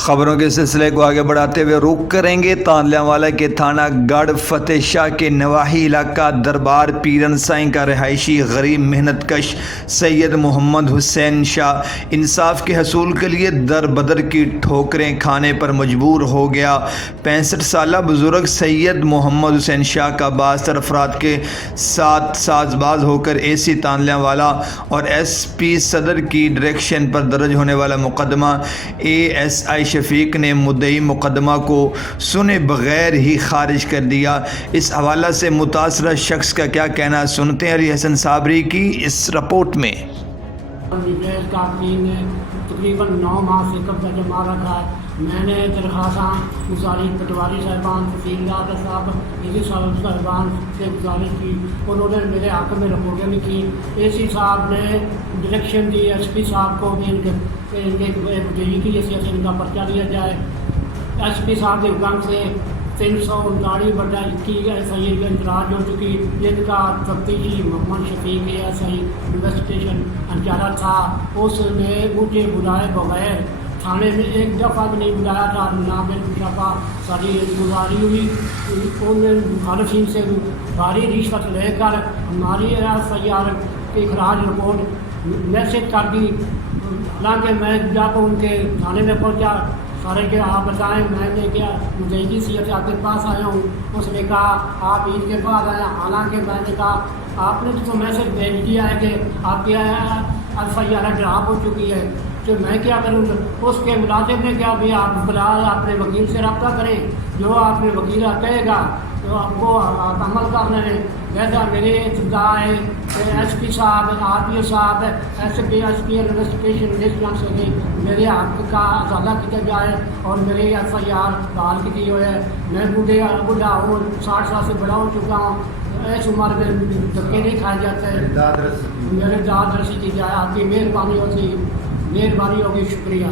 خبروں کے سلسلے کو آگے بڑھاتے ہوئے رخ کریں گے تانلیاوالا کے تھانہ گڑھ فتح شاہ کے نواحی علاقہ دربار پیرن سائیں کا رہائشی غریب محنت کش سید محمد حسین شاہ انصاف کے حصول کے لیے در بدر کی ٹھوکریں کھانے پر مجبور ہو گیا۔ 65 سالہ بزرگ سید محمد حسین شاہ کا باستر افراد کے ساتھ ساز باز ہو کر اے سی تانلیاوالا اور ایس پی صدر کی ڈائریکشن پر درج ہونے والا مقدمہ اے ایس آئی شفیق نے مدعی مقدمہ کو سنے بغیر ہی خارج کر دیا۔ اس حوالہ سے متاثرہ شخص کا کیا کہنا سنتے ہیں علی حسن صابری کی اس رپورٹ میں۔ تقریباً 9 ماہ سے قبضہ جما رکھا ہے۔ میں نے درخواستیں گزاری پٹواری صاحبان تحصیلدار صاحب اے صاحبان سے گزارش کی، انہوں نے میرے حق میں رپورٹیں بھی کی۔ اے سی صاحب نے ڈائریکشن دی ایس پی صاحب کو بھی کی جیسے ان کا پرچہ لیا جائے۔ ایس پی صاحب کے حکم سے 339 بٹا 21 ایس آئی کا اندراج ہو چکی، جن کا تفتیشی محمد شفیق ایس آئی انویسٹیگیشن انچارہ تھا۔ اس نے مجھے بلائے بغیر تھانے میں ایک دفعہ بھی نہیں بلایا تھا، نہ میں شفا ساری گزاری ہوئی۔ ان مخالفین سے بھاری رشوت لے کر ہماری ایس آئی آر کی اخراج رپورٹ میسج کر دی۔ حالانکہ میں جب ان کے تھانے میں پہنچا، سارے کہ آپ بتائیں، میں نے کیا مدعی سی آپ کے پاس آیا ہوں۔ اس نے کہا آپ عید کے بعد آیا، حالانکہ میں نے کہا آپ نے تو میسج بھیج دیا ہے کہ آپ کی ایف آئی آر ڈراپ ہو چکی ہے، تو میں کیا کروں؟ اس کے ملازم نے کیا بھی آپ بلا اپنے وکیل سے رابطہ کریں، جو آپ نے وکیل کہے گا تو آپ کو عمل کرنا ہے۔ جیسا میرے ابتدا ہے ایس پی صاحب، آر پی او صاحب، ایس پی انویسٹیگیشن لسٹ سے میرے حق کا ازالہ کیا جائے اور میری ایف آئی آر بحال کی ہوئی ہے۔ میں بوڑھا ہوں، 60 سال سے بڑا ہو چکا ہوں، اس عمر میں دھکے نہیں کھائے جاتے۔ میرے داد رسی کی جائے، آپ کی مہربانی ہوگی، شکریہ۔